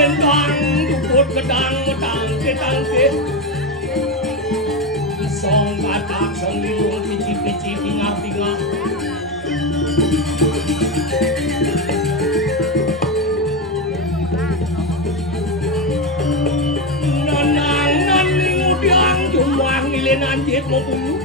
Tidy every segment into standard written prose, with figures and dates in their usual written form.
lendang dukut gedang tangkit isong katak song lilung pici pinga nanang ngudiang jumlah ngilin anjit mau bunuh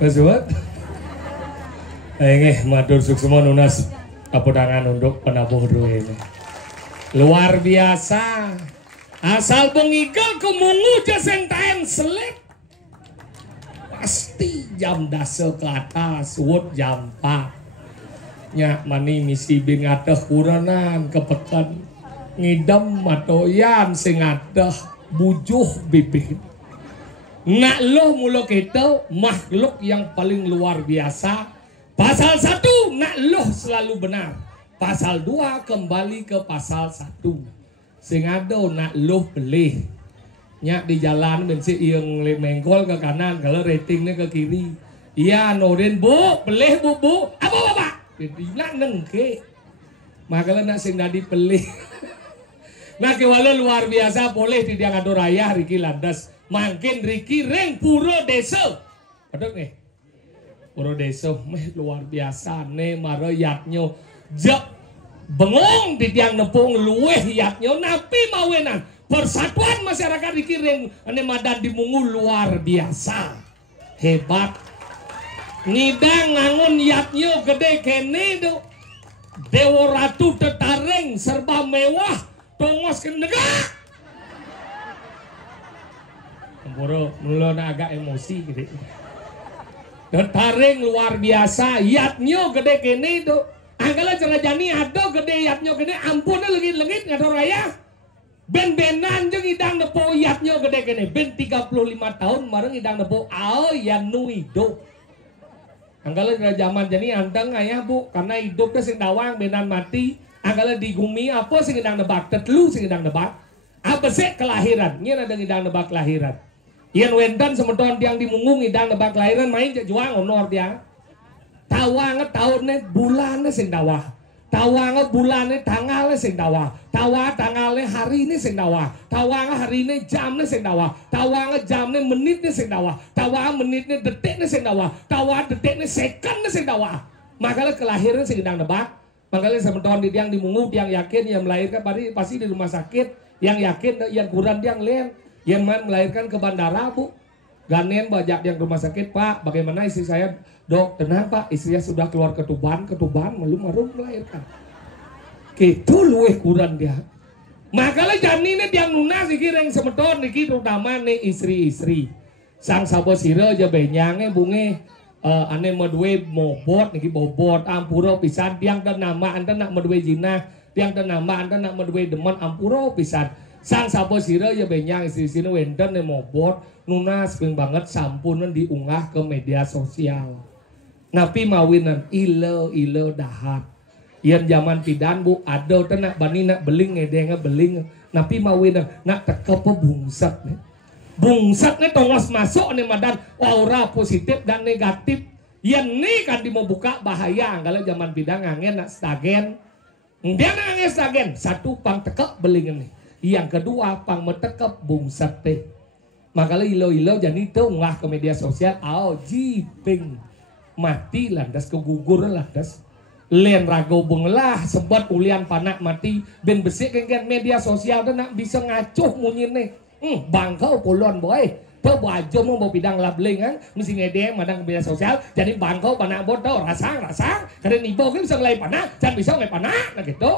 Kesuat, matur suksema nunas apudangan untuk penabuh duwe ini. Luar biasa. Asal bengikel kemungu jaseng taen selip. Pasti jam dase ke atas, wut jam 4. Nya mani misi bingateh kuranan kepekan. Ngidam matoyan sing ateh bujuh bibit. Nak lo mula kita makhluk yang paling luar biasa. Pasal 1 nak lo selalu benar. Pasal 2 kembali ke pasal 1. Sing ada nak lo belih. Nyak di jalan bensi yang mengkol ke kanan, kalau ratingnya ke kiri. Iya noden bu, belih bu. Apa bapak? Nak nengke. Makanya nak sing nadi pelih. Nah kewala luar biasa boleh tidak ada raya Riki landas. Makin Riki reng pura desa. Padahal nih. Pura desa meh luar biasa nih mara yatnyo. Jak bengong di tiang nepung luweh yatnyo napi mawenan. Persatuan masyarakat Riki reng ane madan dimungu luar biasa. Hebat. Ngidang ngangun yatnyo gede kene do. Dewa Ratu tetareng serba mewah. Tongos ke negara. Boro mulai agak emosi gitu. Taring luar biasa, yatnyo gede kene itu. Anggala cerajani ada gede yatnyo gede, ampun legit-legit ngado raya. Ben-benan jeung idang nepo yatnyo gede kene. Ben 35 tahun mareng idang nepo ao yang nu hidup. Anggala zaman jani anteng ayah bu, karena hidup teh sing dawang benan mati. Anggala digumi apa sing idang nebak tetlu sing idang nebak. Apa sih kelahiran? Nyen ada idang nebak kelahiran. Yang wendan semeton tiang dimungung idang nebak kelahiran main juang honor tiang. Tawange tahunnya bulannya sing dawah. Tawange bulannya tanggalnya sing dawah. Tawa tanggalnya hari ini sing dawah. Tawange hari ini jamnya sing dawah. Tawange jamnya menitnya sing dawah. Tawa menitnya detiknya sing dawah. Tawa detiknya secondnya sing dawah. Makanya kelahiran sing idang nebak. Makanya semeton di tiang dimungung tiang yakin yang melahirkan pasti di rumah sakit. Yang yakin yang kurang tiang lain. Yang man melahirkan ke bandara bu. Ganen bajak yang rumah sakit pak. Bagaimana istri saya dok tenang pak. Istrinya sudah keluar ketuban belum melahirkan. Gitu luweh kurang dia. Makanya janine yang nunas iki reng semeton iki terutama nih istri-istri. Sang sabo sira aja benyangnya bunge. ane medwe mobot niki bobot ampura pisan tiang teu nama anta nak medwe jinah tiang teu nama anta nak medwe demen ampura pisan sang saposira ya benyang isi-isine wenten mobot nunas ping banget sampunan diunggah ke media sosial napi mawinan ilo dahat yen zaman pidan bu ada teu nak bani nak beling ngedenge beling napi mawinan nak tekep bungsat nih bungsatnya tongos masuk nih madan aura positif dan negatif yang nih kan di mau buka bahaya kalau zaman bidang angin nak stagen dia angin stagen satu pang tekep beling nih yang kedua pang metekep bungsat teh makanya ilo jadi itu ngah ke media sosial jiping mati landas kegugur landas len rago bengelah sebat ulian panak mati ben besik kan media sosial dan nak bisa ngacuh munyin nih bangkau puluhan boy teu aja mau bidang labling kan mesti ngedeng madang media sosial jadi bangkau panak bodoh rasang karena ibu kan bisa ngelai panak dan bisa ngelai panak nah gitu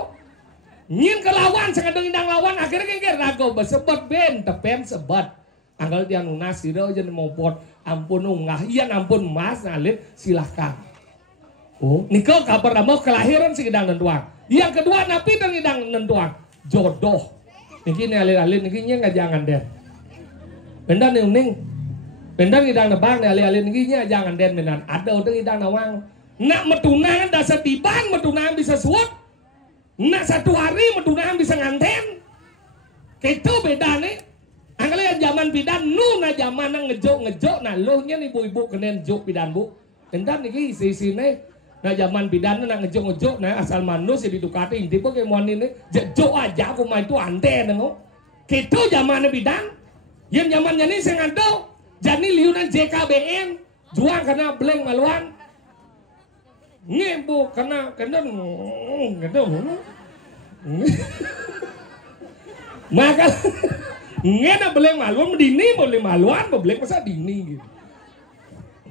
nyin kelawan sangat dengindang lawan akhirnya kengker rago besebat ben tepen sebat anggal dia nunas siro jadi mau pot ampun unggah iya ampun mas nalit silahkan niko kabar mau kelahiran si gedang nentuang yang kedua napi dengindang nentuang jodoh niki alin niki nya jangan den. Bendan ning. Bendan ngidang nebang alin niki nya jangan den bendan. Ada teu ngidang nawang. Nak metunangan dasar tiban metunangan bisa suut. Nak satu hari metunangan bisa nganten. Kitu bedane. Angkale zaman bidan nu na zaman ngejo nah lohnya ibu-ibu kenen juk bidan bu. Bendan niki isi-isine nah zaman bidan nak ngejo nah asal manus di Ducati inti pun kayak mon ini jejo aja aku mah itu ante nengo gitu zaman bidan yang zamannya ini saya ngado jadi liunan JKBN juang karena bleng maluan ngebu karena gitu maka ngena bleng maluan dini boleh maluan boleh masa dini gitu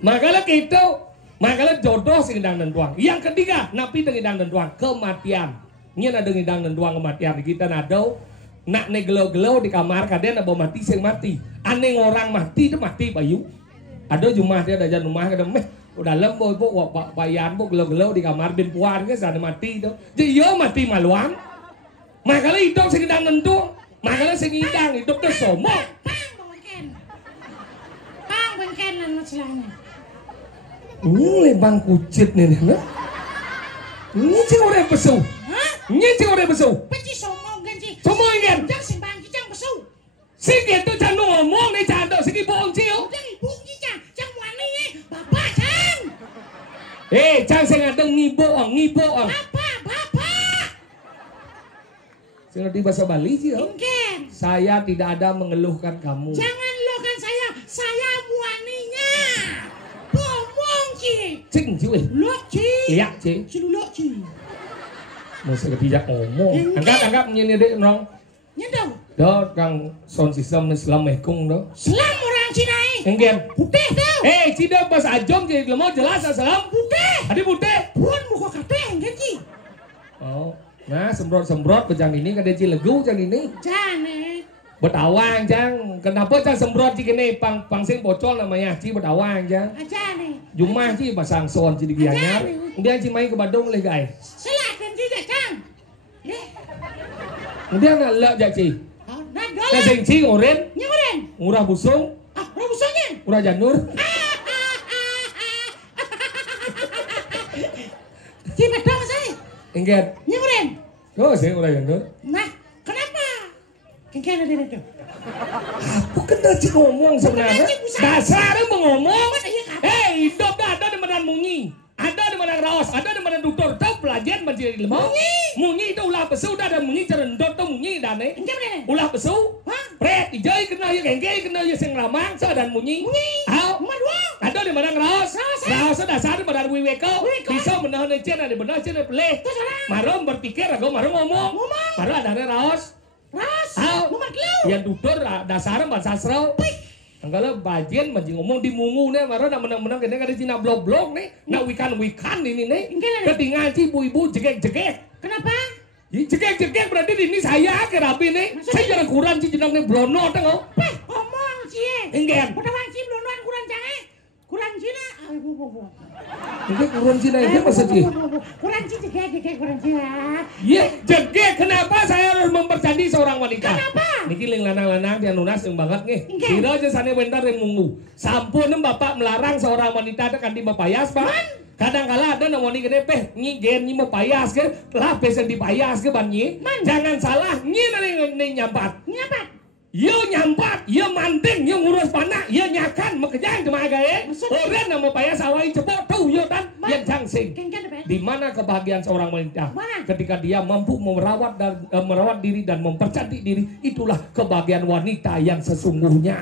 makalah gitu makanya jodoh sing dang nentuang. Yang ketiga, napi dengidang nentuang kematian. Nya na dengidang nentuang kematian kita nado nak negelo-gelo di kamar kaden abo mati sing mati. Ane orang mati itu mati bayu. Ada jumah dia ada jan rumah kada meh udah lembo bu bayan bu gelo-gelo di kamar bin puan ke sana mati itu. Jadi yo mati maluan. Makanya hidup sing dang nentuang. Makanya sing idang hidup teh sombong. Pang bengken lan celana. Ini bang kucit nih nah. Ini cing orang besu. Ini cing orang besu. Peci somong ganji. Somong kan? Jangan sembang kijang besu. Sikit tu jangan ngomong nih jangan sikit bohong ciu. Jangan ibu kijang, jangan wani bapak jang. Jangan saya ngadeng ngiboong. Apa bapak? Saya ngerti bahasa Bali sih. Ingken. Saya tidak ada mengeluhkan kamu. Jangan lokan saya muaninya. Cing ciu Lok ci. Iya ci. Lok ci. Masa ketidak ngomong. Anggap nyini dek nong. Nyendong. Do kang sound system Islam mekung do. Selam orang Cina Enggen. Putih tau. Cina pas ajong jadi lemau jelas selam. Putih. Adi putih. Puan muka kateh enggen ci. Oh. Nah semprot bejang ini kan ci legu jang ini. Jane. Betawang jang. Kenapa jang semprot ci kene pangsing bocol namanya ci betawang jang. Ajane. Jumah ci pasang son ci digianyar. Kemudian ci main ke Bandung leh guys. Silakan ci jang. Kemudian nak lek jak ci. Nah dolen. Kasing ci oren. Nyoren. Murah busung. Murah busungnya. Murah janur. Ci bedong saya. Enggen. Nyoren. Oh, saya murah janur. Nah, kenapa? Kengkena dia itu. Apa kena ci ngomong sebenarnya? Dasarnya mengomong. Hidup ada di mana mungi. Ada di mana raos, ada di mana dokter. Tahu pelajaran menjadi lemah. Mungi itu ulah besu, ada mungi cerendot tu mungi dan ulah besu. Pret, ijai kena ya kengke kena ya sing ramang dan munyi. Ada di mana raos. Raos dasar di mana wiweko. Bisa menahan cina di benar cina peleh. Marom berpikir, aku marom ngomong. Marom ada raos. Yang dokter dasar bahasa sastra. Anggala bagian manjing ngomong di mungu nih, marah nak menang-menang kena ada Cina blok-blok nih, nak wikan ini nih, ketinggalan ci ibu-ibu jegek-jegek. Kenapa? Jegek-jegek berarti ini saya kerapi nih, saya jangan kurang ci jenang nih blono tengok. Omong cie. Enggen. Udah wang ci blonoan kurang jangan, kurang Cina. Ini kurang Cina itu maksudnya. Kurang Cina, jegek kurang Cina. Iya, jegek. Kenapa saya harus mempercandi seorang wanita? Kenapa? Niki ling lanang-lanang dia nunas yang banget nih. Kira aja sana bentar yang mungu. Sampun bapak melarang seorang wanita akan dipayas pak. Kadang-kala ada namanya gede peh nyigen nyi mau payas ke lah pesen dipayas ke banyi. Jangan salah nyi nang nyampat. Nyampat. Yo nyampat, yo manting, yo ngurus panak, yo nyakan makejang cuma gaya. Orang nama payas awai cepot tuh yo dan yang jangsing. Di mana kebahagiaan seorang wanita? Ketika dia mampu merawat diri dan mempercantik diri, itulah kebahagiaan wanita yang sesungguhnya.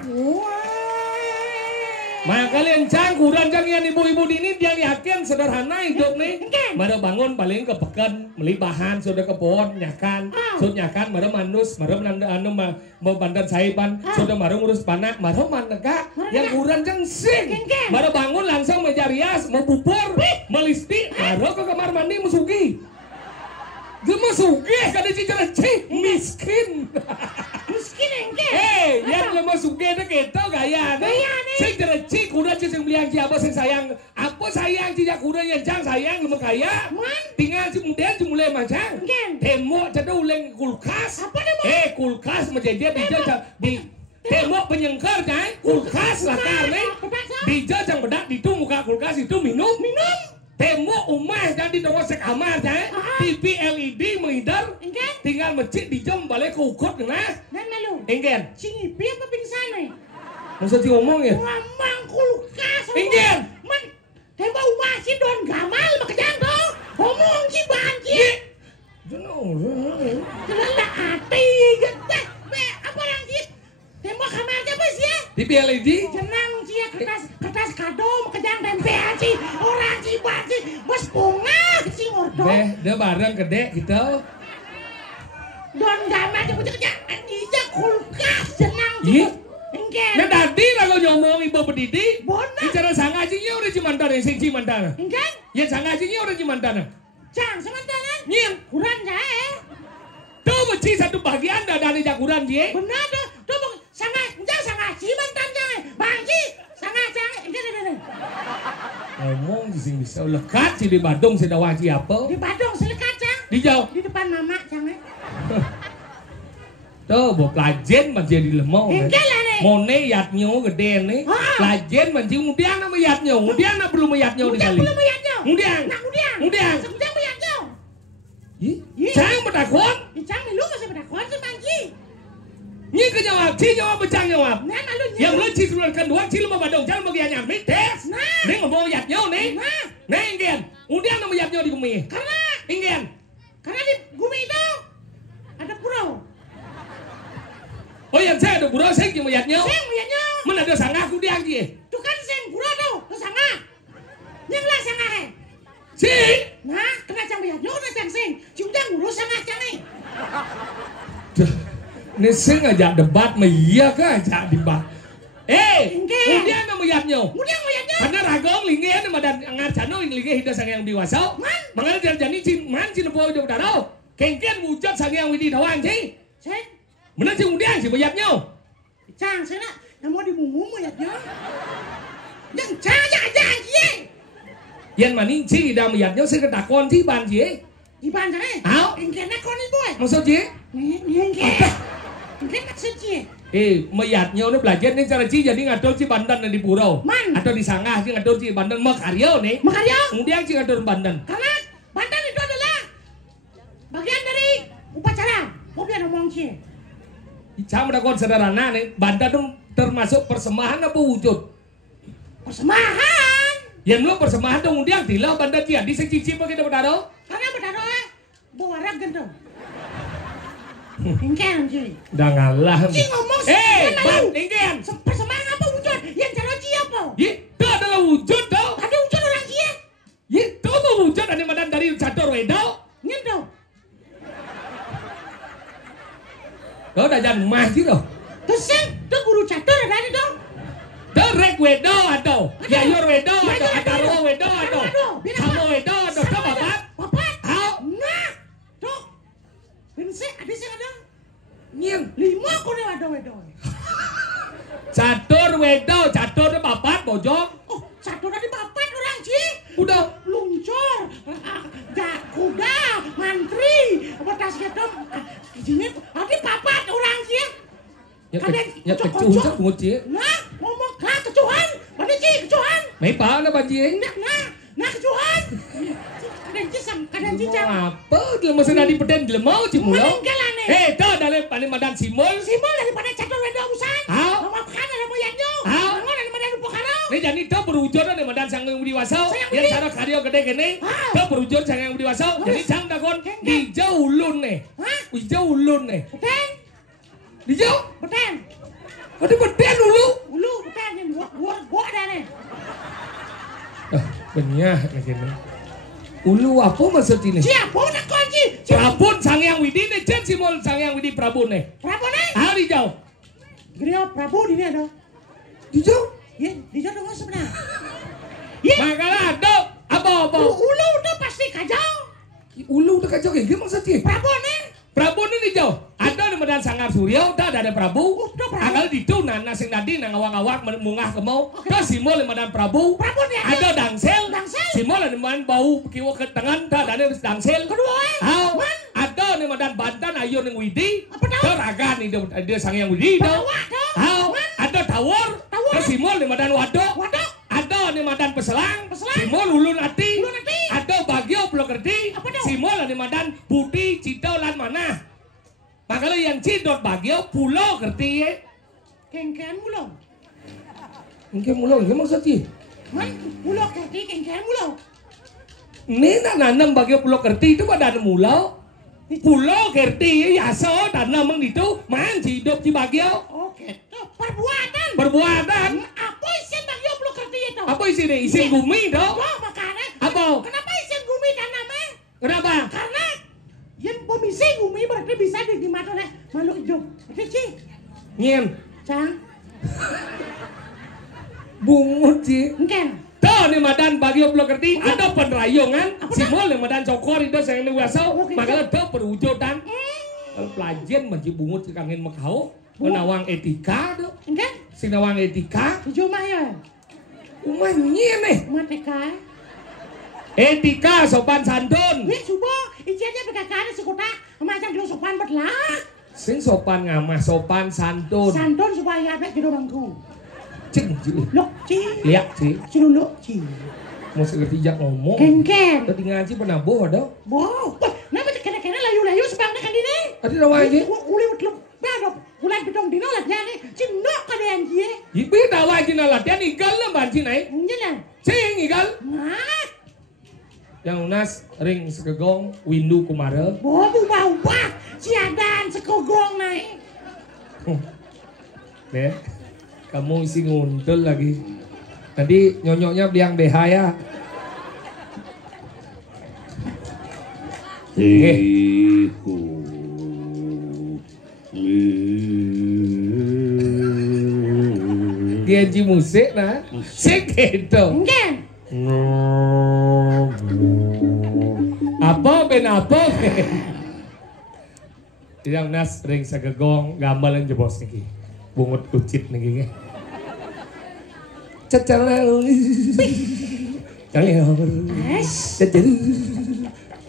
Maka kalian cangkuran yang ibu-ibu ini yang yakin sederhana hidup nih. Mara bangun paling kepekan, beli bahan sudah ke pohon nyakan, sudah nyakan, mara manus, mara mau bandan saipan, sudah mara ngurus panak, mara maneka yang kurang jang sing. Mara bangun langsung meja-rias, mau bubur, melisti, mara ke kamar mandi musugi. Gema sugih kada cicereci miskin. Miskin engke. Yang lemah sugih na kita gaya nih. Sing cereci kuda sing beliang siapa sing sayang. Apa sayang cija kuda yang jang sayang lemah kaya. Tinggal si muda si mulai macam. Tembok jadi uleng kulkas. Apa tembok? Kulkas menjadi di tembok penyengkar kan. Kulkas lah karena. Bija jang bedak itu muka kulkas itu minum. Tembok umah jadi dong sekamar ya. TV LED menghidar. Tinggal masjid di jam balik ke ukut kena. Dan lalu. Enggen. Sini piye apa pingsan nih? Masa sih ngomong ya? Ngomong kulkas. Enggen. Man, tembok umah si don gamal makejang dong. Ngomong si banci. Terlalu hati gitu. Apa orang sih? Tembok kamarnya apa sih ya? TV LED. Jenang sih ya kertas kado makejang tempean sih. Orang sih banci. Bos bunga si ngordo. Dia bareng gede gitu. Don gamal dia punya kerjaan dia kulkas jenang Iya. Engken. Nah tadi kalau nyomong ibu pendidik. Bona. Bicara sangajinya udah cimantan yang sing cimantan. Engken. Ya sangajinya udah cimantan. Jang semantanan. Nyin. Kurang jahe. Tuh mesti satu bagian dari jakuran dia. Benar tuh. Tuh sangat cimantan jangan. Bangki sangat jangan. Engken. Ngomong sih bisa lekat sih di Badung sih dah wajib apa? Di Badung selekat jang. Di jauh. Di depan mama jangan. Tuh, bawa pelajen masih di lemau. Engkel lah nih. Mone yatnyo gede nih. Pelajen masih kemudian nama yatnyo. Kemudian apa belum yatnyo di kali? Belum yatnyo. Kemudian. Nak kemudian. Kemudian. Kemudian yatnyo. Ih, jangan bertakon. Jang lu masih bertakon sih bangki. Nyi ke jawab, ci jawab becang jawab. Nah malu Yang lu ci duluan kedua, ci lu mau Badung, jangan bagian yang tes. Nah. Nih ngomong yatnyo nih. Nah, ingin. Kemudian nama yatnyo di bumi. Karena Ingin. di bumi itu ada pulau. Oh yang saya ada buruk saya cuma yatnyo. Sing yatnyo. Mana ada sangah aku dia aja. Tuh kan sing pulau tuh, tuh sangah. Yang lah sangah he. Si. Nah, kena jang yatnyo kena jang sing. Cium ngurus sangah jang nih. Ini sing aja debat mah iya kan aja debat. Kemudian nama yatnyo. Kemudian yatnyo. Karena ragong lingin madan ngarcano lingin hidup sang yang diwasau. Mengalir janjani cin man cin po hidup darau. Kengken wujud sang yang widi dawang sih. Sing. Bener sih kemudian sih yatnyo. Cang sana, yang mau dimumu yatnyo. Yang cang aja anjing. Yang maning sih dah yatnyo sih ketakon sih ban sih. Di bandar eh. Hao. Engkena kon ibu eh. Maksud sih? Engkena. Engkena maksud sih. Mayatnya udah belajar nih cara sih jadi ngadol sih bandan di pulau. Man. Atau di sangah sih ngadol sih bandan makaryo nih. Makaryo. Kemudian sih ngadol bandan. Karena bandan itu adalah bagian dari upacara. Mau biar ngomong sih. Sama dakon sederhana nih, bandan tuh termasuk persembahan apa wujud? Persembahan. Yang lu persembahan tuh kemudian tilau bandan dia di secicip begitu bedaro. Karena bedaro eh, bawa rag gendong. Engken sih. Udah ngalah. Si ngomong sih. Engken. Persembahan apa wujud? Yang cara sih apa? Itu adalah wujud tau. Ada wujud orang sih. Itu tuh wujud ada badan dari cador wedau. Nyendo. Kau udah jangan mah sih loh. Terus tuh guru catur ada di dong. Derek wedau atau Yayor wedau atau Ataro wedau atau Samo wedau atau coba bapak. Bapak. Hao. Nah. Dok. Pensek ada sih ada. Nyeng. 5 ko ada wedo. Catur wedau, catur bapak bojong. Oh, catur ada bapak mantri betas gitu ini tadi papat orang sih ya kecuhan sak bungut cie nah ngomong kecuhan mana sih kecuhan mấy pa na ba cie nah kecuhan kadang cicang apa dia masih nadi peden dia mau ci mulo meninggalan dah dale pani madan simol daripada catur wendo usan ngomong kana ada moyangnya ngomong daripada lupa kana nih jadi dah berujur nih madan sang yang diwasa yang cara karyo gede gini dah berujur sang yang diwasa jadi sang dakon di jauh ulun nih di jauh ulun nih di jauh beten ada beten ulu beten yang gua ada nih benyah gini ulu apa maksud ini siapa nak kunci Prabun sang yang widi nih jen simol sang yang widi Prabun nih di jauh gini Prabu di ini ada di jauh ya di jauh dong sebenarnya makalah ada apa ulu udah pasti kacau ulu udah kacau kayak gimana maksudnya Prabu nih di jauh ada di medan Sanggar Surya udah ada Prabu anggal di itu nana sing nadi nang awak-awak mungah kemau dah simol di medan Prabu ada dangsel simol di medan bau kiwa ke tangan dah ada dangsel kedua ada di medan Banten ayo ning Widi dah raga nih dia sang yang Widi dah ada tawar dah simol di medan Wadok ada di medan Peselang simol ulun ati ada bagio blok kerti simol di medan Budi Cidau lan mana makanya yang cidot bagio pulau kerti ya kengken mulo ini maksudnya man mulo kerti kengken mulo ini nanam bagio pulau kerti itu pada mulau pulau kerti ya so tanam itu man cidot di bagio oke perbuatan apa isin bagio pulau kerti itu apa isinya isin gumi dong makanya apa kenapa isin gumi tanamnya kenapa karena yang pemisi gumi berarti bisa dimakan oleh makhluk hidup. Oke sih. Nyen. Cang. Bungut sih. Engken. Tuh nih madan bagi blok kerti ada penrayongan. Simol nih madan cokor itu saya ini wasau. Makanya tuh perwujudan. Kalau pelajian manci bungut si kangen makau. Menawang etika tuh. Engken. Si nawang etika. Jumah ya. Umah nyen nih. Mateka. Etika sopan santun. Wih subuh, ijennya berkakak si kota, macam dulu sopan betlah. Sing sopan ngamah sopan santun. Santun supaya abek jodoh bangku. Cing cing. Lok cing. Lihat cing. Ciluluk cing. Mau seperti jak ngomong. Kengken. Tadi ngaji pernah boh ada. Boh. Nama kena layu sebang dekan dini. Ada nama aja. Uli utluk badop. Ulan pitong dino latihan ni. Cindok kalian dia. Ibu dawa aja latihan igal lah banci naik. Nyelan. Cing igal. Nah. Yang nas ring sekegong windu kumara. Boh ubah siadan sekegong naik. Deh, kamu isi nguntul lagi. Nanti nyonyoknya biang BH ya. Dia musik nah. Sik gitu. Enggak. Apa ben apa? Yang nas ring sagegong gambalan jebos niki. Bungut kucit niki. Cacalel. Cacalel. Cacalel.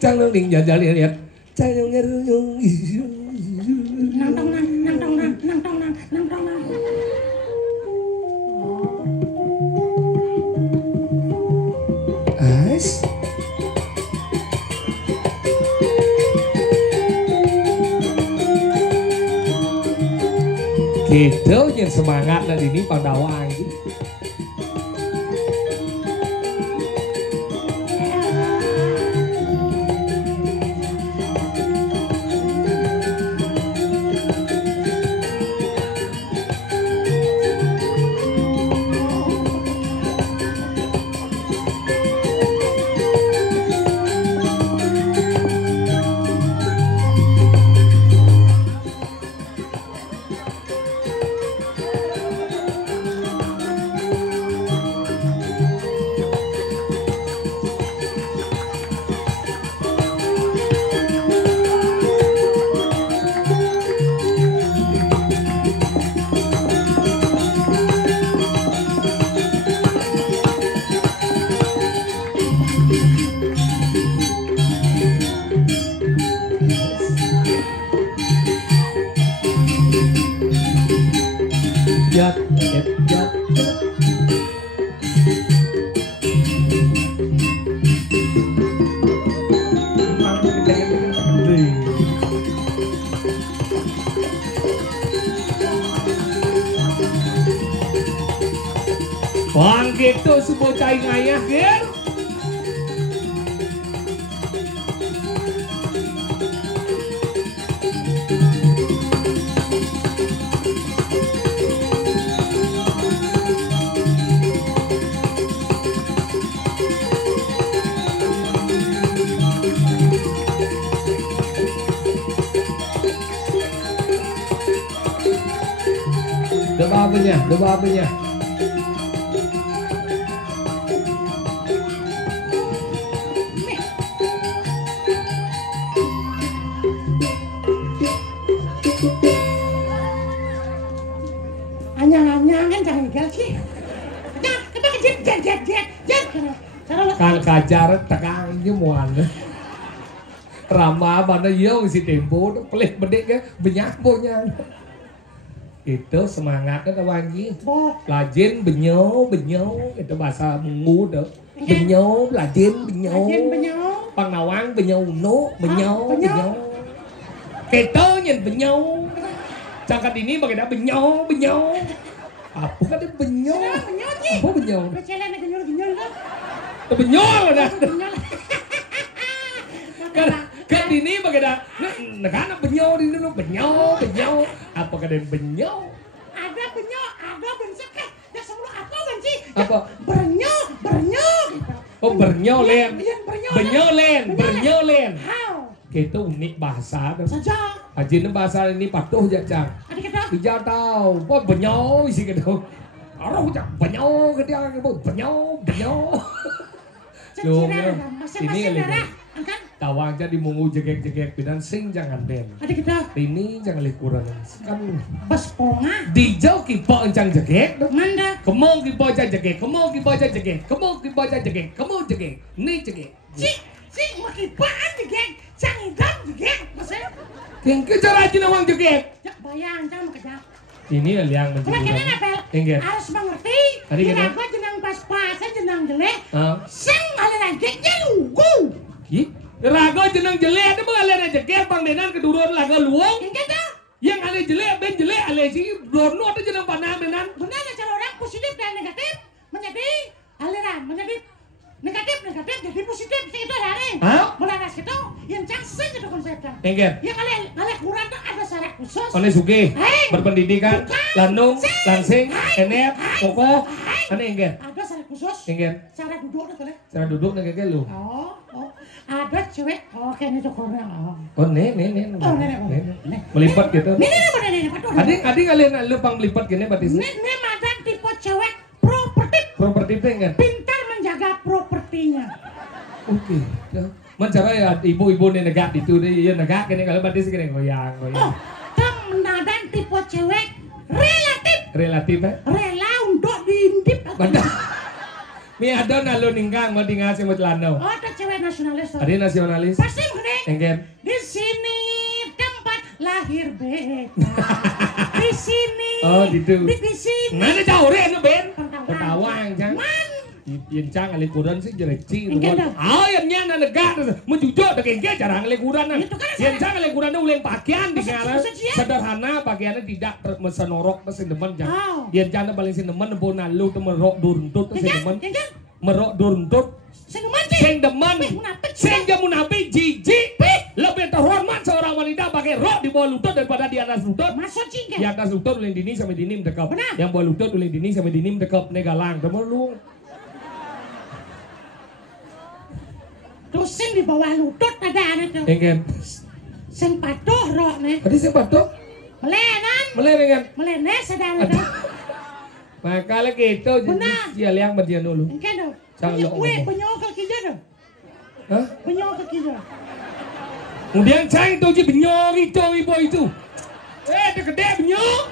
Cacalel ning jajal lihat. Cacalel. Nang tong nang. Gitu yang semangat dan ini pada wangi. gitu semua cai ngayah kan. Coba apanya? Anyang-anyang kan jangan gal sih. Kita jet. Kan kajar tekangnya muan. Rama mana yo si tempo pelik bedek ke benyabonya. Itu semangatnya tawangi. Lajin benyo itu bahasa Mungu tuh. Benyo, lajin benyo. Pangnawang benyo benyo. Kita nyen benyo. Cangkat ini bagaimana benyo. Apa kan benyo? Apa benyo? Benyol dah. Kan ini bagaimana? Negara benyo di dulu benyo. Apa kan benyo? Ada benyo, ada bensekeh. Ya sebelum apa benci? Apa? Bernyo. Oh bernyolen. Bernyolen. How? Kita unik bahasa. Saja. Ajin bahasa ini patuh aja cang. Adik kita. Tidak tahu. Apa benyo sih gitu. Orang ucap benyo ketika benyo. Loh, ini lagi. Tawang jadi mungu jegek pidan sing jangan ben. Adik kita. Ini jangan likuran kan. Bas ponga. Dijau kipo encang jegek. Manda. Kemong kipo jegek. Kemong jegek. Ni jegek. Si makipaan jegek. Cang idam jegek. Maksudnya. Kengke cara aja nawang jegek. Ya bayang cang makejak. Ini yang Kena menjadi. apa? Enggak. Harus mengerti. Adik kita. Kira jenang pas-pasan jenang jelek. Sing aliran jegek lugu. Raga jenang jelek ada mengalir jegek pangdenan keduruan laga luang. Kita. Yang ale jelek ben jelek ale sih dorno atau jenang panah benan. Benar cara orang positif dan negatif menjadi aliran menjadi negatif jadi positif itu hari. Melaras itu yang cangsing itu konsepnya. Enggak. Yang ale kurang tuh ada syarat khusus. Oleh suge berpendidikan, landung, langsing, enet, kokoh, ane enggak. Ada syarat khusus. Enggak. Cara duduk itu deh. Cara duduk enggak lu. Oh. Ada cewek. Oh kayaknya cokornya. Oh nih. Melipat gitu. Nih. Adik kalian lu pang melipat gini batis. Nih madan tipe cewek properti enggak. Pintar menjaga propertinya. Oke. Mencara ya ibu-ibu nih negak itu dia negak gini kalau batis gini goyang. Oh, kemudian tipe cewek relatif rela untuk diintip. Mi ada nalo ninggang mau tinggal semut lano. Oh, ada cewek nasionalis. Ada nasionalis. Pasti gede. Enggak. Di sini tempat lahir beta. Di sini. Oh, gitu. Di sini. Mana jauh re ben. Pertawang Cang. Yen cang alikuran sih jereci. Enggak. Yang nyana negak menjujur dengan enggak jarang alikuran. Yen cang alikuran ulang pakaian di sana sederhana pakaiannya tidak mesenorok senemen jang. Yen cang paling senemen pun nalu tuh merok duruntut senemen. Merok duruntut. Sing demen. Sing munafik jijik. Lebih terhormat seorang wanita pakai rok di bawah lutut daripada di atas lutut. Di atas lutut ulin dini sampai dinim dekap. Yang bawah lutut ulin dini sampai dinim dekap negalang temelung. Dosen di bawah lutut ada anak tuh. Enggak. Sing patuh rok nih. Tadi sing patuh? Melenan. Melenes ada anak tuh. Makanya gitu. Dia liang berdian dulu. Enggak dong. Jangan Penyok kaki aja dong. Hah? Penyok kaki aja. Kemudian cari tuh si benyok itu ibu itu. Dia gede benyok.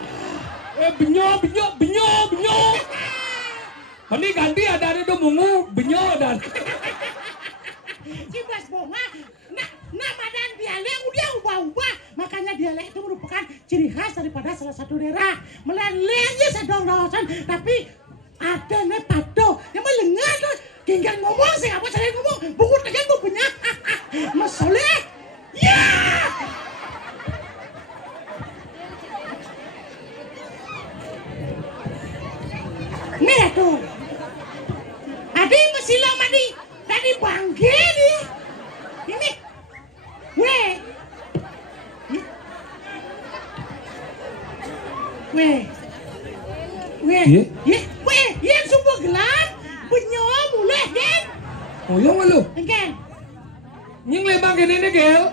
Benyok. Ini ganti ada tuh mungu benyok dan. Si Bas Bonga, nama dan dialek udah ubah-ubah. Makanya dialek itu merupakan ciri khas daripada salah satu daerah. Melelehnya sedong-dongan, tapi ada nih patuh. Yang melengah tuh, tinggal ngomong sih, apa saya ngomong, bungut aja gue punya. Masalah, ya. Nih tuh, Nhưng lembang kene ne gel.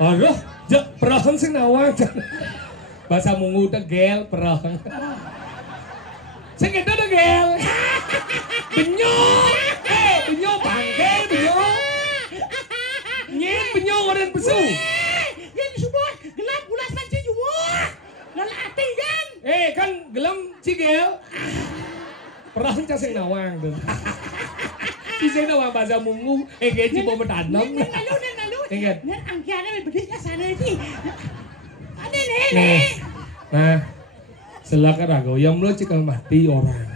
Aduh, jak perang sing nawang. Bahasa Mungu teh gel perang. Sing itu teh gel. Benyo. Benyo bangke benyo. Nyet benyo orang pesu. Yang disebut gelap bulas panci jumur. Lelati kan? Kan gelam cigel. Perang cah sing nawang tuh. Si sing nawang bahasa Mungu, gaji bawa tanam. Ingat. Nen angkiannya bedis ke sana sih. Ada nih. Nah, silakan rago yang lo cikal mati orang.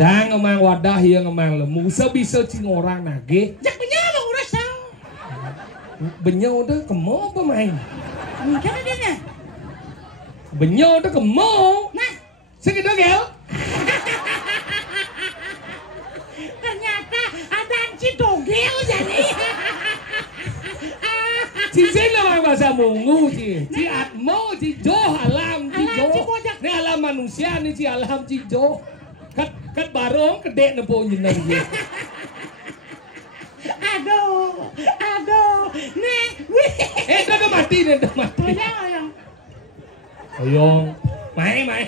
Jangan ngemang wadah yang ngemang lemu. Bisa cing orang nage. Jak benyau bang udah sang. Benyau udah kemo pemain. Mungkin ada nih. Benyau udah kemo. Nah, segitu gel. Ternyata ada cidogel jadi. Cincin lah bahasa Mungu ci atmo ci jo alam ci jo ini alam manusia nih ci alam ci jo kat barong gede nepo jeneng gitu. Aduh, nih, wih. Udah mati. Oyong, main.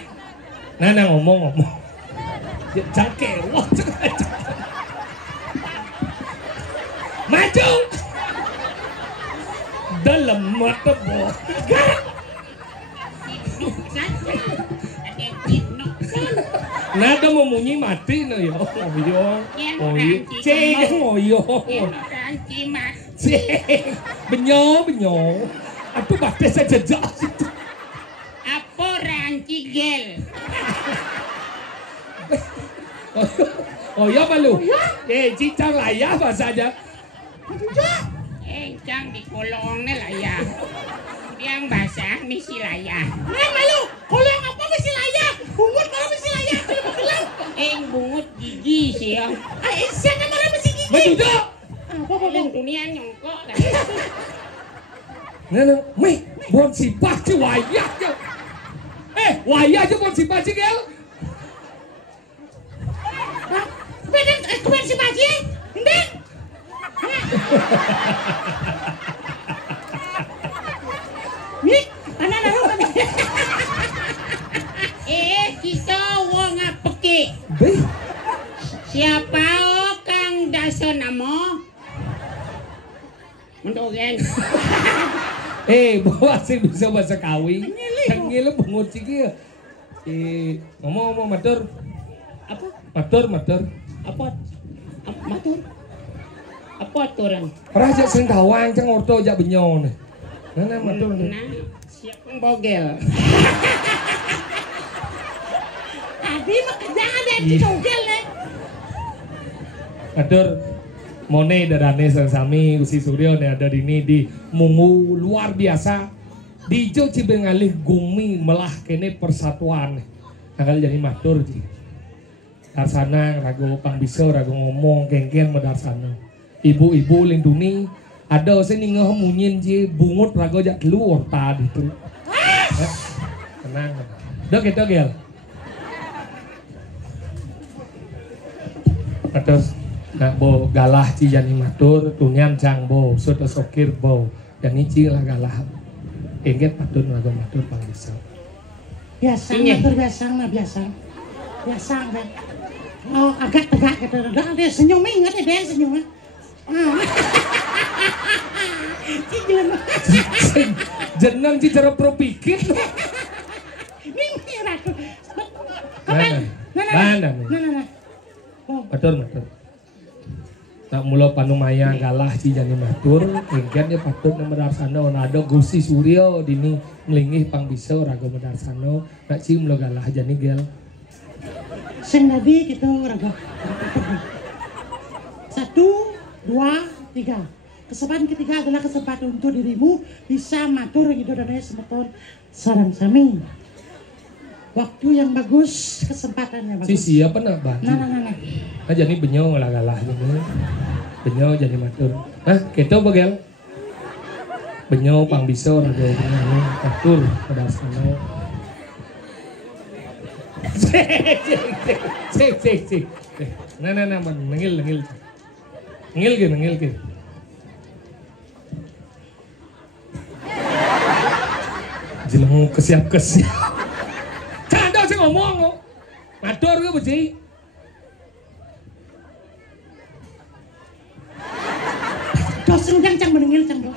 Nah ngomong. Jangke, wah maju. Dalam mata boh. Nada memunyi mati no yo. Cek ngoyo. Cek benyo. Aku batas saja jauh. Apa ranci gel? Oh ya malu. Cincang layah bahasanya. Encang di kolongnya layah. Yang basah misi layah. Malu, kolong apa misi layah? Bungut kalau misi layah, kalau gelap. Bungut gigi sih ya. Siapa malah misi gigi? Betul. Apa dunia nyongkok kan? Nah, meh, buat sipah ci wayah aja. Wayah aja buat sipah ci gel. Kemarin si Baji, ndeng. Nih, mana lalu? Kita wong ngapeki. Siapa kang daso namo? Mendogen. Bawa sih bisa bahasa kawi. Tengil bungut ciki ya. Ngomong matur. Apa? Matur. Apa? Matur? Apa aturan? Raja sing tawang ceng orto jak benyo nih. Nah, matur. Nah, siap bogel. Tadi mah jangan ada cidogel nih. Matur. Mone darane sami Gusti Suryo nih ada di Mungu luar biasa. Di Jo Cibengalih gumi melah kene persatuan. Nakal jadi matur ji. Darsana rago pambisa rago ngomong geng-geng medarsana. Ibu-ibu lindungi ada sing ningeh munyin ji bungut rago jak keluar tadi itu. Tenang. Dok itu gel. Terus nak bo galah ci jani matur tunyan jang bo soto sokir bo dan ci lah galah. Engget patun rago matur pambisa. Biasa matur biasa kan. Oh, agak tegak gitu. Dia senyum ingat dia senyum. Jeneng ci cara propikir. Mimpi ratu. Mana? Matur. Tak mula panumaya galah ci jani matur, engken ya patut nang medarsana ana ada Gusti Suryo dini mlingih pangbisa raga medarsana, nak ci mula galah jani gel. Sing tadi kita raga. 1, 2, 3. Kesempatan ketiga adalah kesempatan untuk dirimu bisa matur gitu dan semeton sarang sami. Waktu yang bagus, kesempatan yang bagus. Si siapa nak baju? Nah. Jadi benyo lah galah jadi. Benyo jadi matur. Kita bagel. Benyo pangbisa raga matur medarsana. Cek. Nah, nengil ke. Kesiap-kesiap. Canda sih ngomong. Matur ke Buci. Dos rendang cang menengil cang do.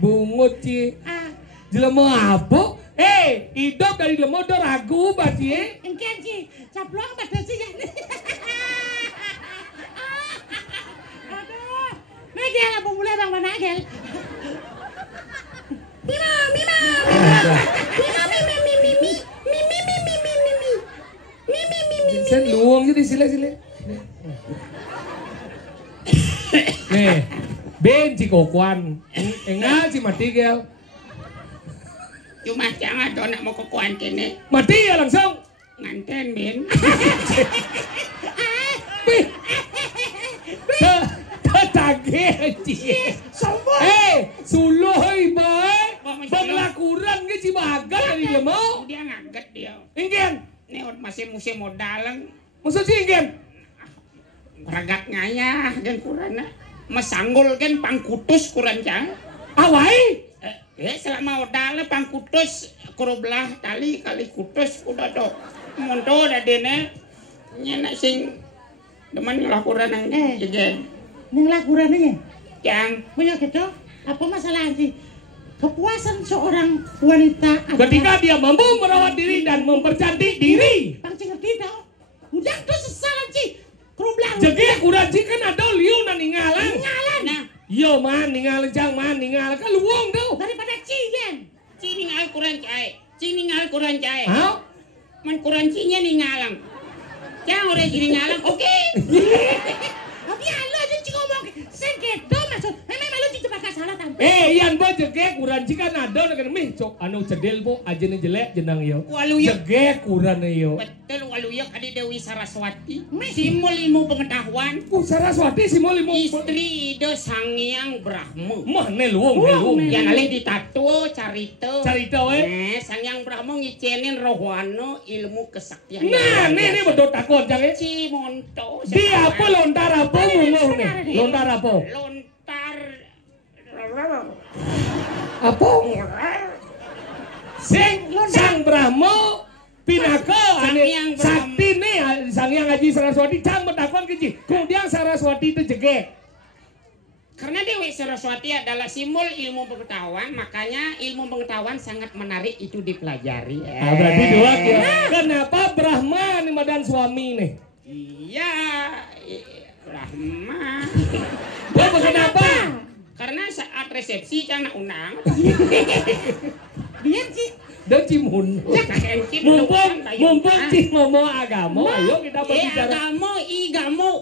Bungut Ci. Jelema apa? Hidup dari lemah udah ragu Ci. Engken Ci, caplong pada sih ya. Aduh, Megel apa mulai bang mana gel? Mima, mima, mima. Sen luang jadi sile. Nih, Ben Ci kokuan. Enggak Ci mati gel. Cuma jangan tuh nak mau kekuan kene. Mati ya langsung. Nganten Ben. Tetagih Ci. Sombong. Suluh bae. Penglakuran ke Ci bagat dari lemau. Dia ngaget dia. Ingin. Ini masih musim modal. Maksud Ci ingin. Ragat ngayah dan kurana. Mesanggul kan pangkutus kurang cang. Awai. Selama modalnya pangkutus kurublah kali kutus udah do. Mondo dah dene. Nyana sing demen ngelakuran yang jegen. Neng lakurannya. Yang Punya gitu. Apa masalah sih? Kepuasan seorang wanita ketika dia mampu merawat diri dan mempercantik diri. Bang Ci ngerti dong. Udah tuh sesalan Ci. Kerublang. Jadi udah Ci kan ada liu na ningalan. nah Yo man ningalan jang man ningalan kan luang tau. Daripada Ci gen. Ciningal kurang cai. Ciningal kurang cai. Hah? Man kurang cinya ningalang. Jangan orang ciningalang. Oke. Oke, halo aja Ci ngomong. Segedo maksud. Memang malu Ci coba salah tanpa. Iyan ba jegek kurang Ci kan ada na kan meh cok anu cedel bo aja nih jelek jenang yo. Waluyuk. Jegek kurang yo. Betul waluyuk ada Dewi Saraswati. Simul ilmu pengetahuan. Saraswati si mau limo. Istri Ide Sangyang Brahma. Mah ne luang. Yang alih ditato carita. Carita we. Sangyang Brahma ngicenin rohwana ilmu kesaktian. Nah, ini betul takut jangan. Cimonto. Dia apa lontar apa mumuh nih? Lontar apa? Lontar. Apa? Sang Brahma pinaka ane sakti nih Sangyang Haji Saraswati cang bertakon kecil. Kemudian Saraswati itu jegek. Karena Dewi Saraswati adalah simbol ilmu pengetahuan, makanya ilmu pengetahuan sangat menarik itu dipelajari. Berarti dua ya. Kenapa Brahma nih madan suami nih? Iya, Brahma. Kenapa? Karena saat resepsi cang nak undang. Dia Ci. Dan cimun. Mumpung Ci mau agama, ayo kita berbicara.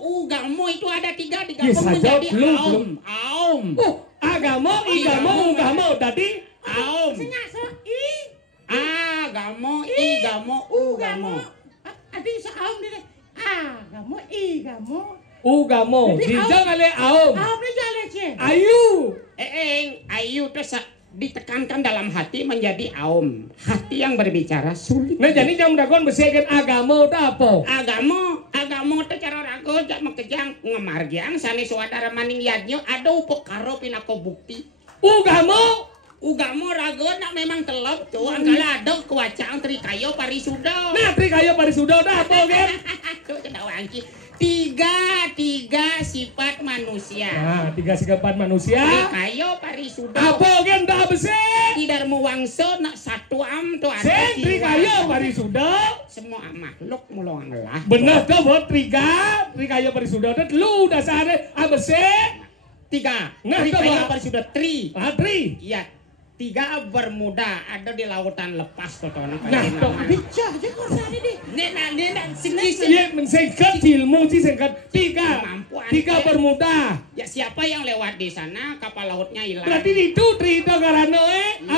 Ugamo itu ada 3 digabung Yes, menjadi belum. aum. Agama, igamo, tadi Aum. Senyaso Agamo, ugamo. Adik seaum dia. Igamo. Ugamo, dijang ale aum. Aum dia jalan Ci. Ayu. Ayu itu ditekankan dalam hati menjadi aum. Hati yang berbicara sulit. Nah jadi jam dakon besekan agama udah apa? Agama itu cara rago jak makejang ngemargiang sani suadara maning yadnya ada upekaro pinako bukti. Ugamo rago nak memang telop tuh angkala ada kewacaan trikayo parisuda. Nah trikayo parisuda udah apa gen? Tuh kedawan Ci. Tiga sifat manusia. Nah 3 sifat manusia. Trikayo parisuda. Apa gen dah besek? Tidak muwangso nak satu am tuh ada. Sen trikayo parisuda. Semua makhluk mulang lah. Bener tuh buat trikayo parisuda udah lu dasarnya abesek. 3. Nah, Trikayo coba. parisuda 3. Tri. Iya. 3 bermuda ada di lautan lepas totono. Nah, tuh. Bicara aja kok tadi deh. Nenek Iya mensingkat ilmu sih singkat 3 bermuda. Ya siapa yang lewat di sana kapal lautnya hilang. Berarti itu Trito Karano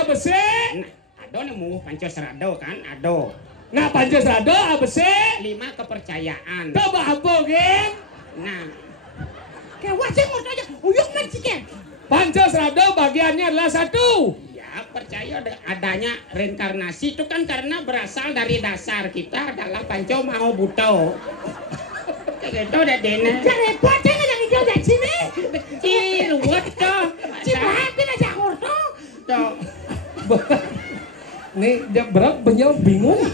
abesek. Nah, ado nemu Pancosrado kan, ado. Nah Pancosrado abesek. 5 kepercayaan. Coba apa gen? Nah, Kayak wajah mau tanya. Uyuk man Ci gen. Pancosrado bagiannya adalah 1. ya percaya percaya adanya reinkarnasi itu kan karena berasal dari dasar kita adalah panco mau buto. Gitu udah dene. Jangan repot jangan yang hijau dari sini. Kecil, ruwet toh. Cipratin aja kurto. Toh. Nih dia berat banyak bingung.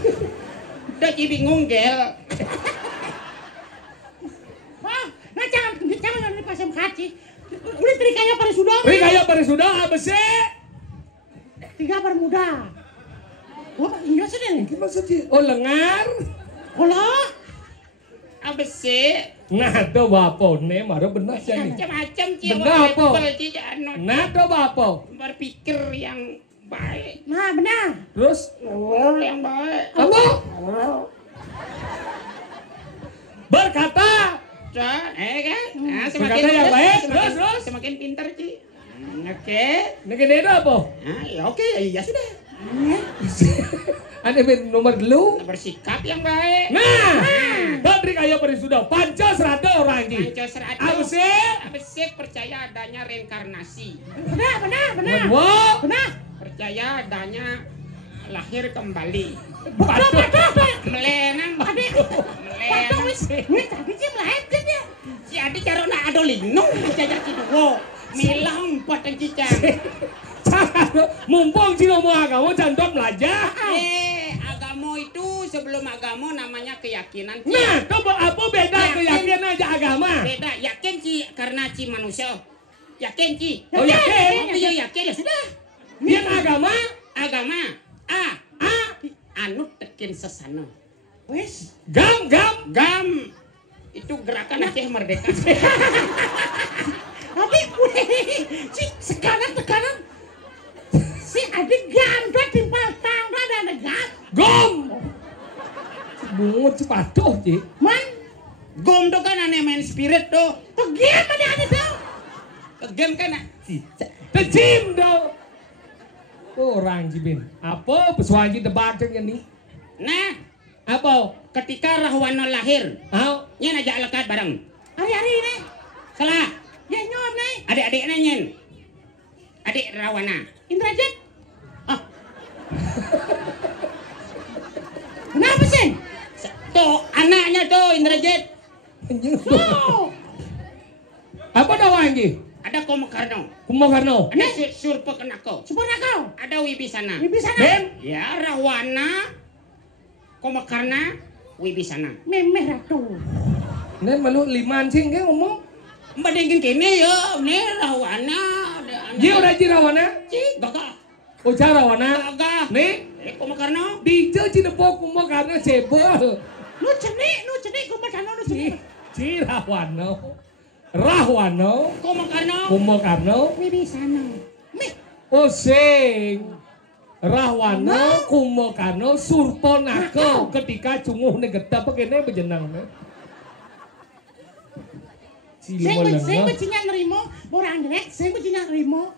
Udah bingung gel. Wah, nah jangan dipasang kaci. Udah trikanya pada sudah. Rikaya pada sudah apa sih? 3 bermuda. Wah, iya sih nih. Gimana sih? Oh lengar. Kalau Apa sih? Nah tuh bapak nih marah benar sih nih. Macam-macam sih. Benar apa? Nah, Nah tuh bapak. berpikir yang baik. nah benar. Terus Yang baik. apa? Berkata. Kan? Nah, Berkata yang baik. Terus. Semakin pintar Ci. Oke. Ini gede apa? Nah, ya oke, ya sudah. Ada nomor dulu. Bersikap yang baik. Nah, dan Rikaya pada sudah panca serada orang ini. Panco serata. Apa sih? Apa sih percaya adanya reinkarnasi? Benar. Wah, Benar. Percaya adanya lahir kembali. Paduh. Melenang. Melenang. Wih, tadi sih melahirkan dia. Jadi cara nak ada linung jaja ciduwo. Milang potong cicang. Mumpung Cino mau agama jangan belajar. Agama itu sebelum agama namanya keyakinan. Ci. Nah, coba apa beda keyakinan aja agama? Beda, yakin Ci karena Ci manusia. Yakin Ci. Oh yakin? Oh iya yakin ya sudah. Dia agama? Agama anu tekin sesana. Wes. Gam. Gam itu gerakan Aceh Merdeka. Tapi si tekanan si adik gandot timpal tangga dan gam. Gom. Bungut sepatuh Ci. Man, Gom tuh kan aneh main spirit tuh. tegim mana ada tuh. Game kan Tejim dong. Orang Jibin. Apa pesuaji debatnya nih? Nah, Apa? ketika Rahwana lahir, Au. nyen aja lekat bareng. Hari-hari ini, Salah. ya nyom nih. Adik-adiknya nyen. Adik Rahwana. Indrajit. Ah, Kenapa sih? tuh anaknya tuh Indrajit. Oh, Apa dawa Anggi? Ada Komekarno. Kumokarno. Ada Surpakenako. sempurna kau. Ada Wibisana. Bisa Ben. Ya, Rahwana, Komekarna, Wibisana. memeh ratu. Nen malu liman sing ke ngomong. Mbadengin kene ya, ini Rahwana. Dia udah jirawana. Cik, gagah. O jarawana. Gagah. Nih, Komekarno. di Cinepok kumokarno cebol. Lu cenik, gua macam lu cenik. Cirawano. Rahwano. Komekarno. Kumokarno. Wibisana. Meh, Osing. Rahwana Kumokarno Surponako ketika cunguh negeta pekene bejenang. saya kucingnya nerimo, orang jelek, saya kucingnya nerimo.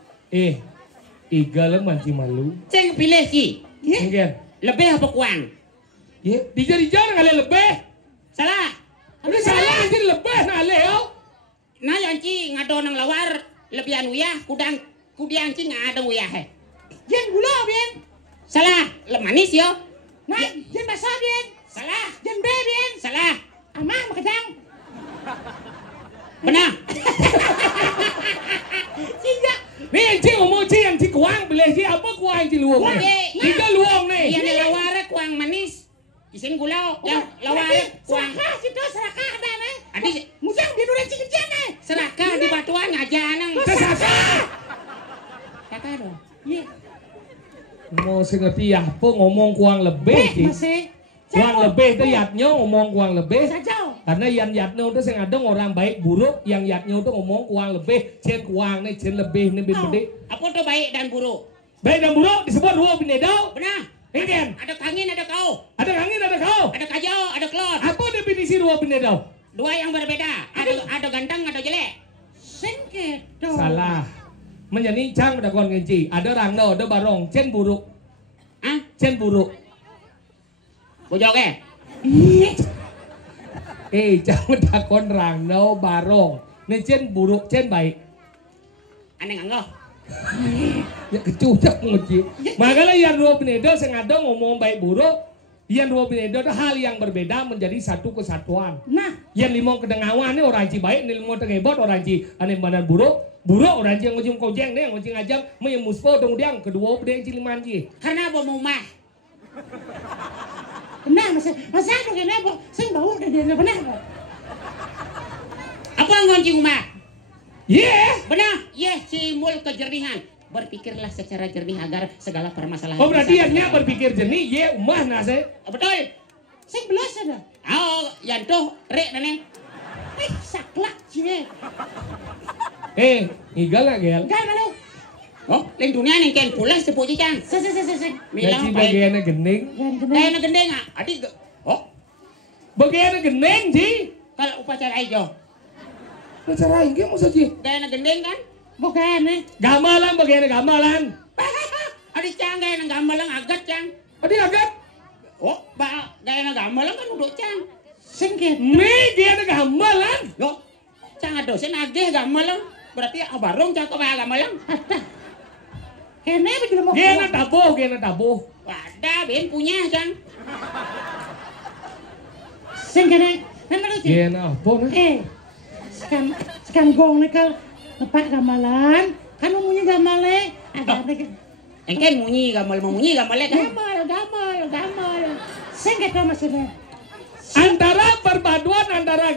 Iga le manci malu. Ceng pilih Ci. Mungkin. Lebih apa kurang? Ya, dijar-dijar ngale lebih. Salah. Ini salah anjir lebih ngale yo. Nah yang Ci ngado nang lawar lebihan uyah, kudiang Ci ngado uyah he. Jen gula bien. Salah. Manis yo. Nah, jen basah bien. Salah. Jen be bien. Salah. Amang makadang. Benar. Sinja. Nih anjing ngomong Ci yang Ci kuang boleh Ci apa kuang Ci luang nih. Tiga luang nih. Iya nih lawar kuang manis. Isin gula. Ya lawar kuang. Serakah situ serakah ada nih. Adi Musang di duren cikincian nih. serakah di batuan aja nang. Sesaka. Kakak dong. Iya. Mau sing ngerti apa ngomong kuang lebih Ci. Masih. Kuang lebih itu yatnya ngomong kuang lebih. Saja. Karena yang yatnya itu sing ada orang baik buruk, yang yatnya itu ngomong kuang lebih, cen kuang nih cen lebih nih bede. Apa tuh baik dan buruk? Baik dan buruk disebut dua binedau. Benar. Ingin. Ada kangin, ada kau. Ada angin, ada kau. Ada kajau, ada kelot. Apa definisi dua binedau? Dua yang berbeda. Ada ganteng, ada jelek. Sengketo. Salah. Menjadi cang pada kuang genci. Ada rangno, ada barong, cen buruk. Hah? Cen buruk. Bojok Jangan takon rangno barong. Nih cen buruk, cen baik. Aneh nganggo. Ya kecudak nguci. Makanya yang dua benedo sengaja ngomong baik buruk. Yang dua benedo ada hal yang berbeda menjadi satu kesatuan. Nah, yang limau kedengawan ini orang ci baik, ini limau tengebot orang ci aneh badan buruk. Buruk orang ci yang ngujung kojeng nih, ngujung ajam, yang muspo dong diang kedua bedeng ciliman ci. Karena apa mau mah? benar masa ada kene apa? Sing bau udah dia benar apa? Apa yang ngunci rumah? Benar. Simbol kejernihan. Berpikirlah secara jernih agar segala permasalahan. Oh berarti yang berpikir jernih, umah nase. Betul. Sing belas ada. Oh, yang tuh rek nene. Saklak cie. Igal lah gel. Gal malu. Oh, lain dunia nih kan pulas sepuluh cicang. Gaji bagiannya gening. Bagiannya gendeng ah. Adik. Oh. Bagiannya gening sih. Kalau upacara aja. Upacara ini maksud sih. Bagiannya gendeng kan? Bukan Gamelan bagiannya gamelan. Adik cang gaya gamelan agat cang. Adik agat. Oh, gaya gamelan kan udah cang. Singkit. Nih dia gamelan. Yo, cang ada sen agih gamelan. Berarti abarong cang kau gamelan. Kene begitu mau. Gena tabuh. Wadah, ben punya cang. Sing kene, kan malu cie. Gena apa nih? Sekarang gong nih kal. Pak gamelan, kan munyi gamale, ada apa? Engken munyi gamal kan? Gamal. Sing kata maksudnya. Antara perpaduan antara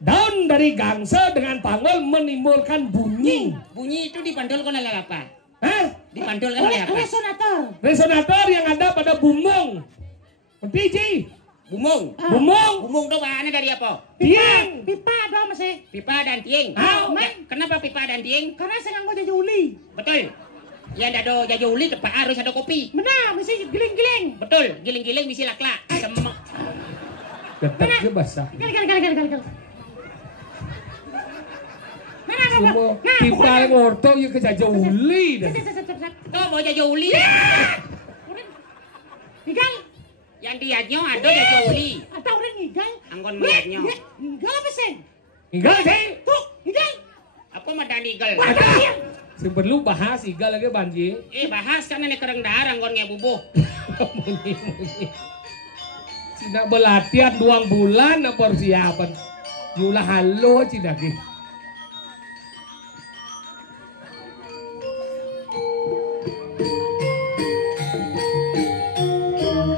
daun dari gangsa dengan panggul menimbulkan bunyi. Bunyi itu dipantulkan oleh apa? Dipantulkan oleh Oleh apa? Resonator yang ada pada bumbung. Penting Bumung. Bumung itu bahannya dari apa? Tiang. Pipa dong masih. Pipa dan tiang. Kenapa pipa dan tiang? Karena saya nggak jadi uli. Betul. Ya ada jadi uli tepat harus ada kopi. Benar, mesti giling-giling. Betul, giling-giling mesti lak-lak. Semak. Getarnya basah. Gal. Semua pipa yang orto yang kejaja uli dah. Tuh mau jadi uli. Igal. Yang diatnya ada jadi uli. Atau orang igal. Anggon melihatnya. Igal apa sih? Igal sih. Tuh, igal. Apa madan igal? Perlu bahas igal lagi banji. Bahas kan ini kereng darah anggon ngebubuh. Cina belatihan 2 bulan na persiapan. Jula halo cina ki.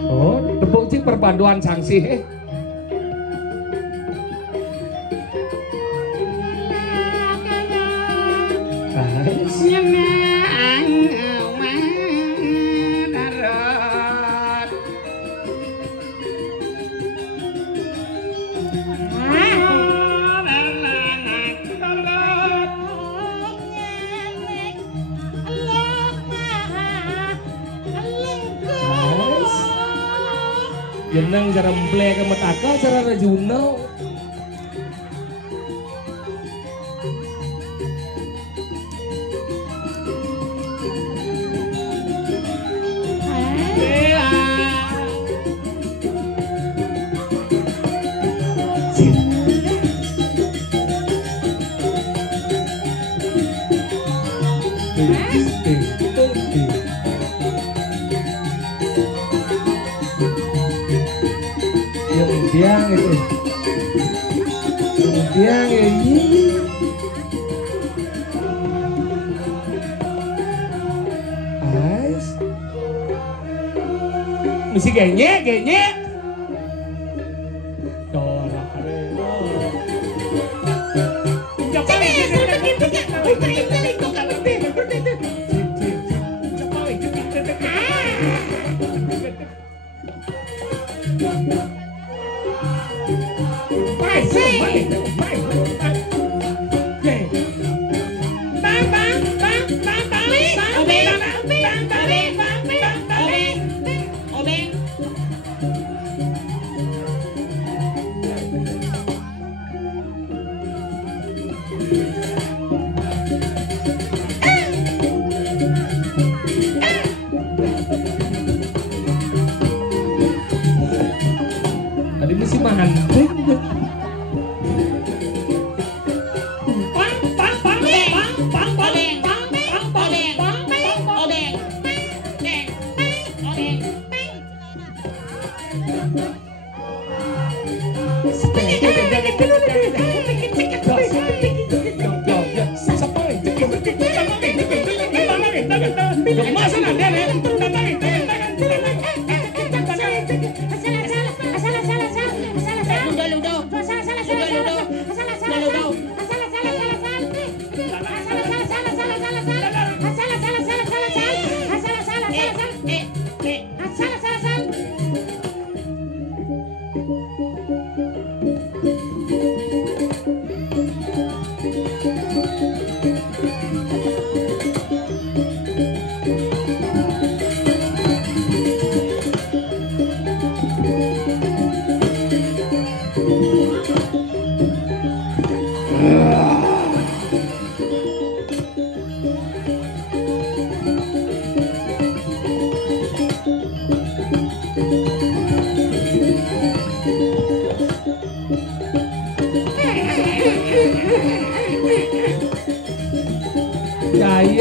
Oh, tepuk cik perpaduan sanksi. Jeneng cara mblek ke metaka cara rajuno. Kemudian ini mesti genyek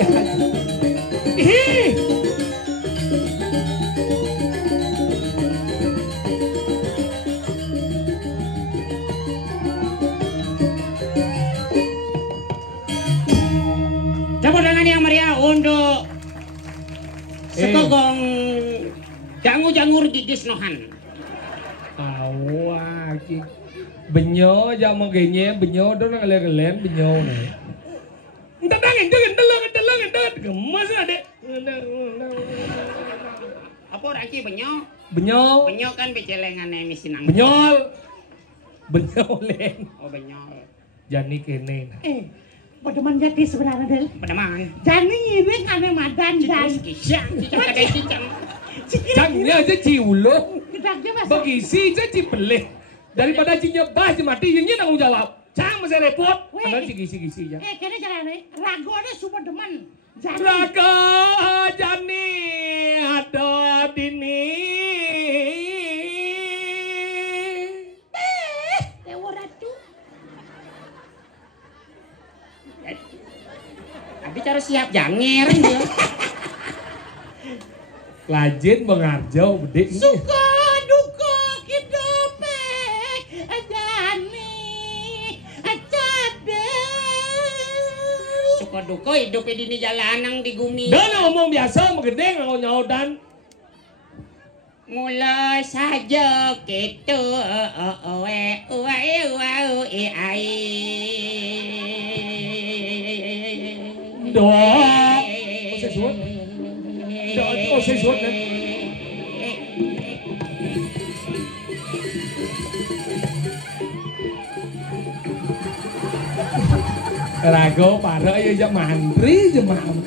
iya. Ih. Tepuk tangan yang meriah untuk sekogong jangu-jangur gigis nohan. Awak benyo jamo genye benyo do nang leren benyo ne. Entar dangin deleng gemes ade. Apa raki benyo? Benyo. Benyo kan becelengane misinang. Benyol. Benyolen. Oh benyol. Jani kene. Pademan jadi sebenarnya Del. Pademan. Jani ngiring ane madan Jani. Cicang kadai cicang. Cangnya aja ciulung. Gedaknya masuk. Begisi aja cipeleh. Daripada cinya bah mati yang nanggung jawab. Cang masih repot. Ada gisi-gisi ya. Kene jarane ragone super demen. Jani. Raga Jani ada dini. Ora tuh. Abi cara siap janger dia. Lajin mengarjau gede ini. Suka duka kidopek Jani acade. Suka duka hidup di jalanang di gumi. Dan ngomong biasa menggede nyaut dan mulai saja gitu doa sesuatu doa sesuatu rago para ya jamandri jemaah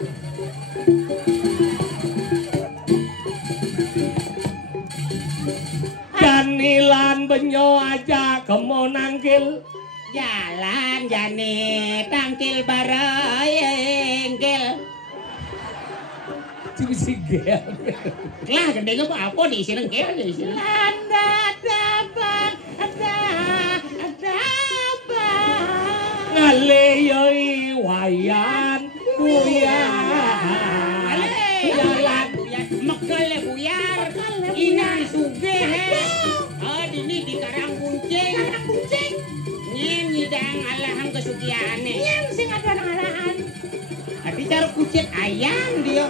Janilan benyo aja kemo nangkil jalan jane tangkil barengkel cibisi gel lah gede apa di sini gel di sini Anda dapat ada ngale yoi wayan buyar jalan buyar mekel buyar inan sugih dini di karang buncing nyen nyidang alahang kesugiane Yang sing ada arahan. tapi cara kucing ayam dia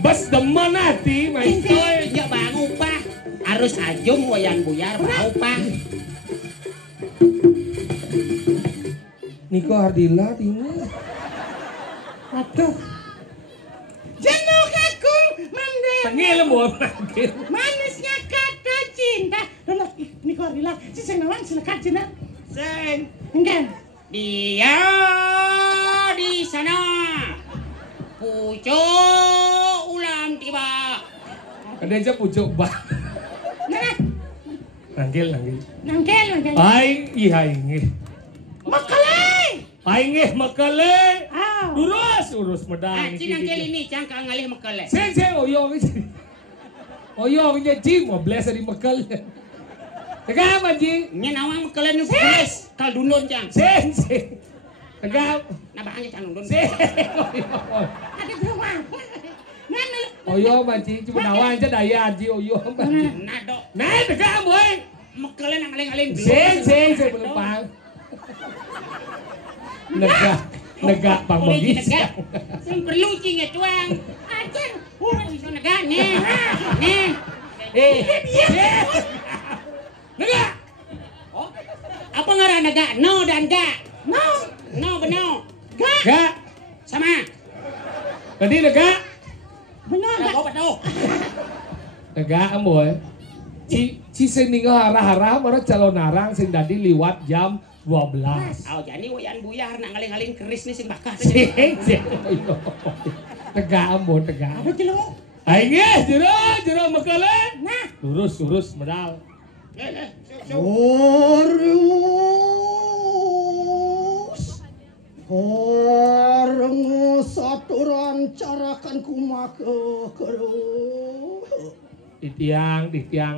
bas demen hati Betul, ya bang upah harus ajung wayan buyar bang upah Niko Ardila tinggal Aduh. Jenuh kakung mandek. tengil mau nangkil Manisnya kata cinta. Dulu Niko Ardila si senawan silakan cina. Sen Enggak. dia di sana pucuk ulam tiba ada aja pucuk bah Nah, nangkil nangkel. aing iya ingih Makalai. aing makale Ah. urus medang cinang kali ini cangkang ngalih mekale sen oyong nya ji mau belas di mekal tegak maji nya nawang mekale nu beres kaldunun cang sen tegak nabahang cang nundun sen Ada berapa? Mana? oyong maji cuma nawang aja daya ji oyong nado nah tegak boy mekale nang aling-aling sen belum negak pang bagis sing perlu cing tuang aja urang iso negak nih negak oh apa ngaran negak no dan ga no beno gak sama tadi negak Benar ada enggak? apa tuh negak boy si sing ninggal harah-harah mana calon narang sing tadi liwat jam 12 oh jadi wayan buyar nak ngaling-ngaling keris nih sing bakas sing tegak ambo tegak Ada jelemu. aing jero mekale Nah, lurus medal Horus aturan carakan kumake di tiang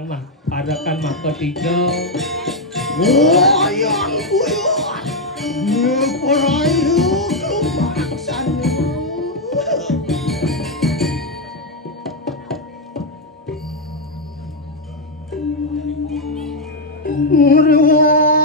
mah adakan mah ketiga wayang buyut perayu kemaksan Uriwa